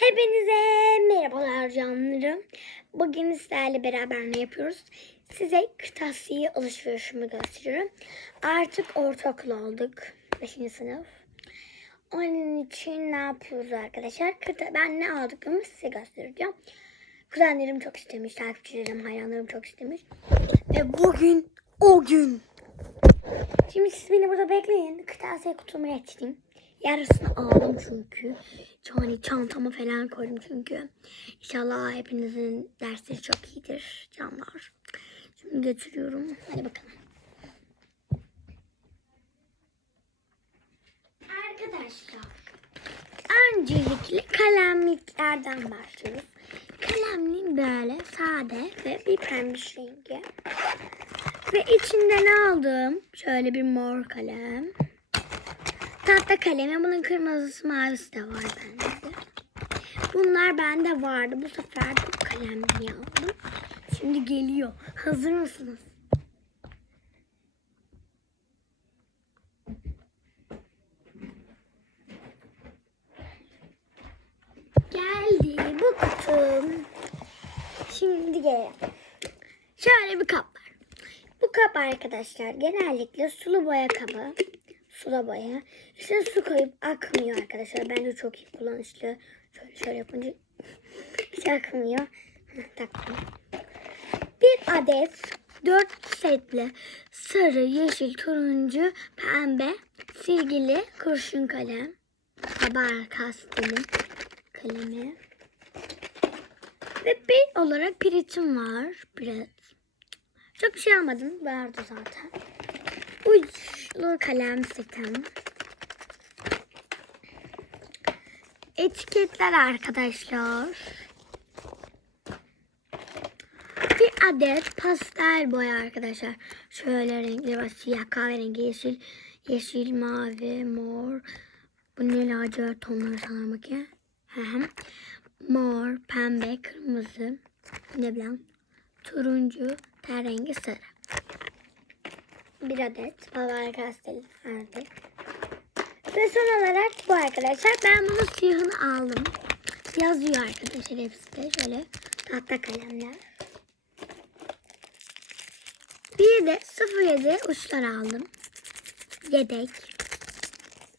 Hepinize merhabalar canlarım. Bugün sizlerle beraber ne yapıyoruz? Size kırtasiye alışverişimi gösteriyorum. Artık ortaokul olduk. 5. sınıf. Onun için ne yapıyoruz arkadaşlar? Kırta ben ne aldıklarımı size göstereceğim. Kuzenlerim çok istemiş, takipçilerim, hayranlarım çok istemiş. Ve bugün o gün. Şimdi siz beni burada bekleyin. Kırtasiye kutumu açayım. Yarısını aldım çünkü. Yani çantama falan koydum çünkü. İnşallah hepinizin dersleri çok iyidir canlar. Şimdi götürüyorum. Hadi bakalım. Arkadaşlar. Öncelikle kalemliklerden başlıyoruz. Kalemlik böyle sade ve bir pembiş rengi. Ve içinden aldım şöyle bir mor kalem. Tahta kalemi. Bunun kırmızısı mavisi de var bende. Bunlar bende vardı. Bu sefer bu kalemleri aldım. Şimdi geliyor. Hazır mısınız? Geldi bu kutum. Şimdi gelelim. Şöyle bir kap var. Bu kap arkadaşlar genellikle sulu boya kabı. Sulu boya. İçine su koyup akmıyor arkadaşlar. Bence çok iyi kullanışlı. Şöyle şöyle yapınca hiç akmıyor. Taktım. Bir adet dört setli sarı, yeşil, turuncu, pembe, silgili kurşun kalem. Haber kasteli kalemi. Ve bir olarak piritim var. Biraz. Çok bir şey almadım. Vardı zaten. Uçlu kalem setim. Etiketler arkadaşlar. Bir adet pastel boya arkadaşlar. Şöyle renkli var. Siyah, kahverengi, yeşil, yeşil, mavi, mor. Bu ne lacivert tonları sanırım hı. Mor, pembe, kırmızı, ne bileyim, turuncu, ten rengi, sarı. Bir adet Faber Castell aldık. Ve son olarak bu arkadaşlar. Ben bunun siyahını aldım. Yazıyor arkadaşlar hepsi de şöyle tahta kalemler. Bir de 07 uçlar aldım. Yedek.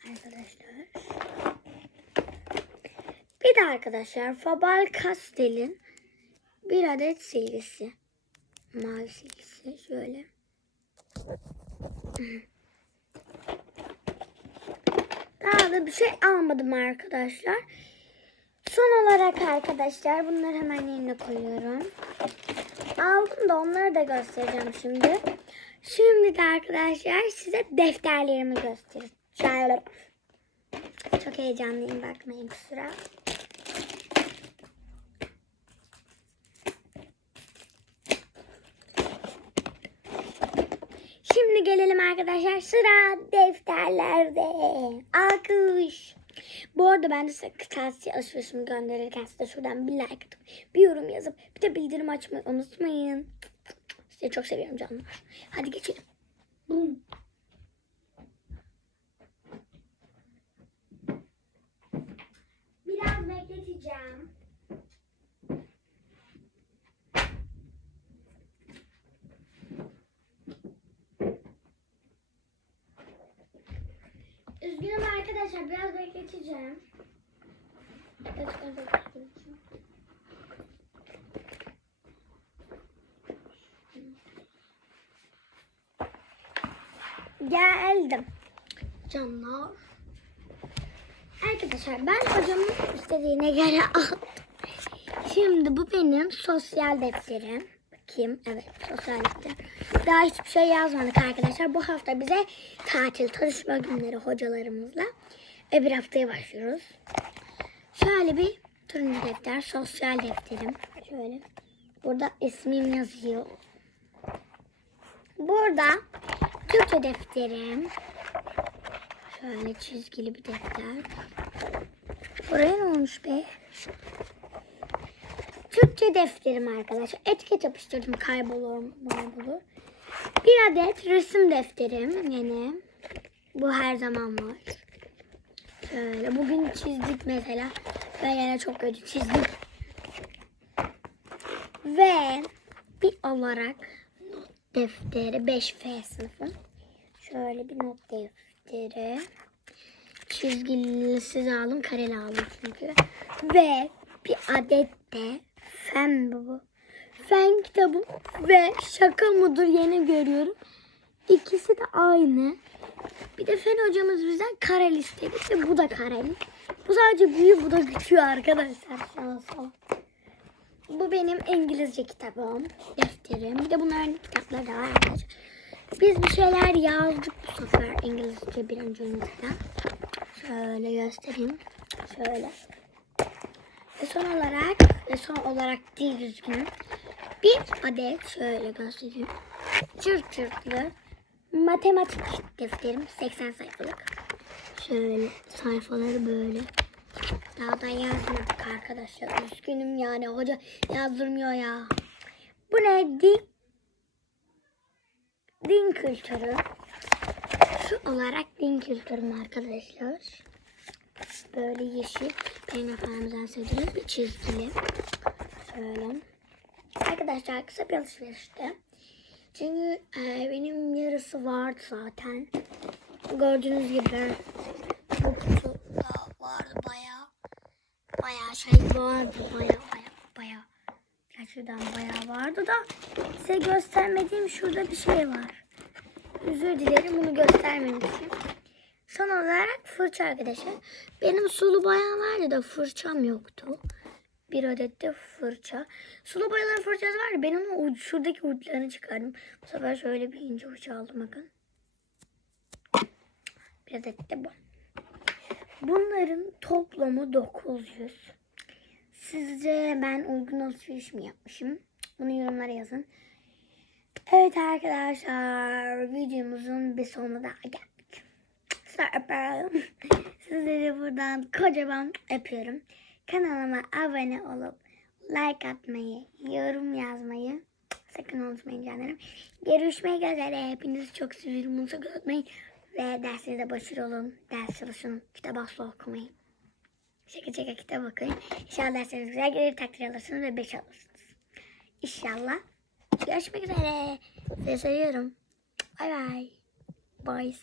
Arkadaşlar. Bir de arkadaşlar Faber Castell'in bir adet silgisi. Mavi silgisi şöyle. Daha da bir şey almadım arkadaşlar. Son olarak arkadaşlar bunları hemen yerine koyuyorum. Aldım da onları da göstereceğim şimdi. Şimdi de arkadaşlar size defterlerimi göstereceğim. Çok heyecanlıyım bakmayın kusura. Şimdi gelelim arkadaşlar sıra defterlerde. Alkış. Bu arada ben de size kırtasiye alışverişimi gönderirken size şuradan bir like atıp bir yorum yazıp bir de bildirim açmayı unutmayın. Sizi çok seviyorum canlar. Hadi geçelim. Biraz bekleteceğim. Üzgünüm arkadaşlar biraz bekleteceğim. Geldim. Canlar. Arkadaşlar ben hocamın istediğine göre aldım. Şimdi bu benim sosyal defterim. Bakayım. Evet sosyal defter. Daha hiçbir şey yazmadık arkadaşlar. Bu hafta bize tatil, tanışma günleri hocalarımızla. Öbür haftaya başlıyoruz. Şöyle bir turuncu defter. Sosyal defterim. Şöyle. Burada ismim yazıyor. Burada Türkçe defterim. Şöyle çizgili bir defter. Buraya ne olmuş be? Türkçe defterim arkadaşlar. Etiket yapıştırdım kaybolur maybolur. Bir adet resim defterim yine. Bu her zaman var. Şöyle bugün çizdik mesela. Ben yine çok kötü çizdim. Ve bir olarak not defteri 5F sınıfı. Şöyle bir not defteri. Çizgilisiz aldım, kareli aldım çünkü. Ve bir adet de fen bu. Fen kitabım ve şaka mıdır yeni görüyorum. İkisi de aynı. Bir de fen hocamız bizden kareli istedi ve bu da kareli. Bu sadece büyük, bu da küçüğü arkadaşlar. Şansa. Bu benim İngilizce kitabım, defterim. Bir de bunların kitapları da var arkadaşlar. Biz bir şeyler yazdık bu sefer İngilizce birinci üniteden. Şöyle göstereyim. Şöyle. Ve son olarak, ve son olarak değil üzgünüm. Bir adet şöyle göstereyim. Çırt çırtlı matematik defterim 80 sayfalık. Şöyle sayfaları böyle. Daha da yazmadık arkadaşlar. Üzgünüm yani hoca yazdırmıyor ya. Bu ne? Din, din kültürü. Şu olarak din kültürüm arkadaşlar. Böyle yeşil. Benim efendimizden sevdiğim bir çizgili. Şöyle. Arkadaşlar kısa bir alışverişti. Çünkü e, benim yarısı vardı zaten. Gördüğünüz gibi bu kutuda vardı bayağı. Bayağı şey vardı. Bayağı bayağı bayağı. Gerçekten bayağı vardı da size göstermediğim şurada bir şey var. Özür dilerim bunu göstermemişim. Son olarak fırça arkadaşlar. Benim sulu boyam vardı da fırçam yoktu. Bir adet de fırça. Sulu boyaların fırçası var. Ben onun uç, şuradaki uçlarını çıkardım. Bu sefer şöyle bir ince uç aldım bakın. Bir adet de bu. Bunların toplamı 900. Sizce ben uygun alışveriş mi yapmışım? Bunu yorumlara yazın. Evet arkadaşlar videomuzun bir sonuna daha geldik. Size öpüyorum. Sizleri buradan kocaman öpüyorum. Kanalıma abone olup like atmayı, yorum yazmayı sakın unutmayın canlarım. Görüşmek üzere. Hepinizi çok seviyorum. Bunu unutmayın. Ve dersinizde başarılı olun. Ders çalışın. Kitap asla okumayın. Şaka şaka kitap okuyun. İnşallah dersiniz güzel gelir. Takdir alırsınız ve 5 alırsınız. İnşallah. Görüşmek üzere. Sizi seviyorum. Bay bay. Bye.